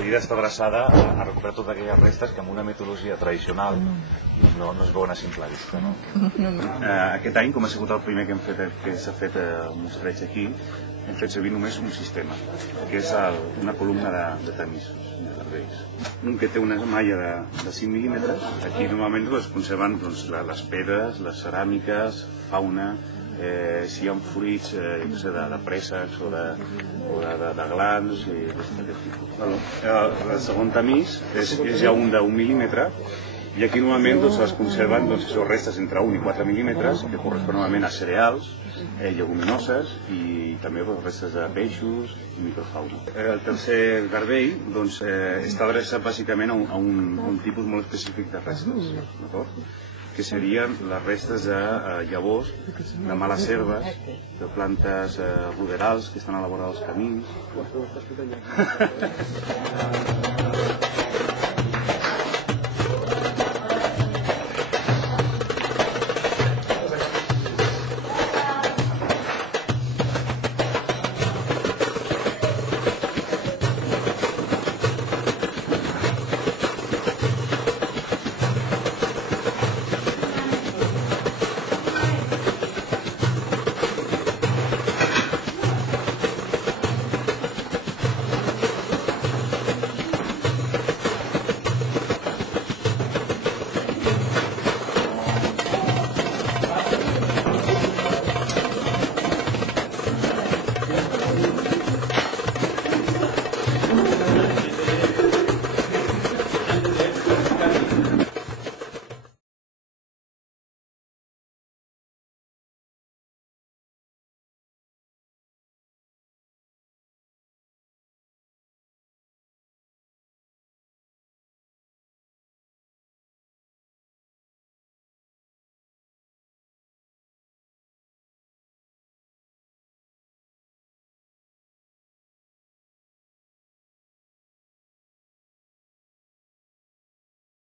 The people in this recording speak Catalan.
recollida està adreçada a recuperar totes aquelles restes que amb una metodologia tradicional no es veuen a simple vista. Aquest any, com ha sigut el primer que s'ha fet el mostreig aquí, hem fet servir només un sistema, que és una columna de tamisos, de garvells. Un que té una malla de 5 mil·límetres. Aquí normalment es conserven les pedres, les ceràmiques, fauna, si hi ha fruits de préssecs o de glans i d'aquest tipus. El segon tamís és ja un d'1 mil·límetre i aquí normalment es conserven restes entre 1 i 4 mil·límetres que corresponen normalment a cereals, lleguminoses i també restes de peixos i microfauna. El tercer garbell està adreçat bàsicament a un tipus molt específic de restes, que serien les restes de llavors, de males herbes, de plantes ruderals que estan a la vora dels camins.